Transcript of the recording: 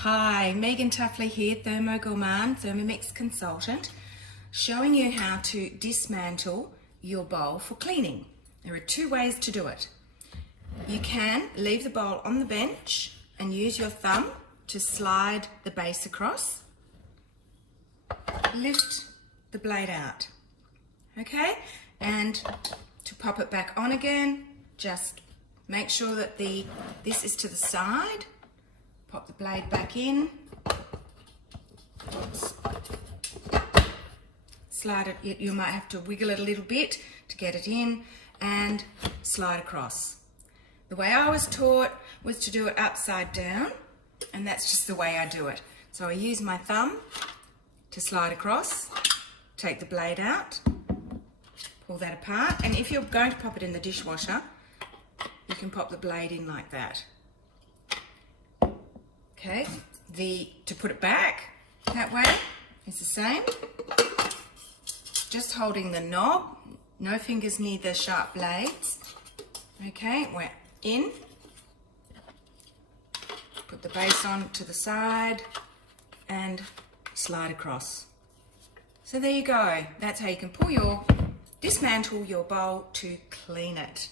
Hi, Megan Tuffley here, Thermogourmand, Thermomix consultant, showing you how to dismantle your bowl for cleaning. There are two ways to do it. You can leave the bowl on the bench and use your thumb to slide the base across. Lift the blade out, okay? And to pop it back on again, just make sure that this is to the side. Pop the blade back in, slide it, you might have to wiggle it a little bit to get it in, and slide across. The way I was taught was to do it upside down, and that's just the way I do it. So I use my thumb to slide across, take the blade out, pull that apart, and if you're going to pop it in the dishwasher, you can pop the blade in like that. Okay, to put it back that way is the same. Just holding the knob, no fingers near the sharp blades. Okay, we're in. Put the base on to the side and slide across. So there you go. That's how you can dismantle your bowl to clean it.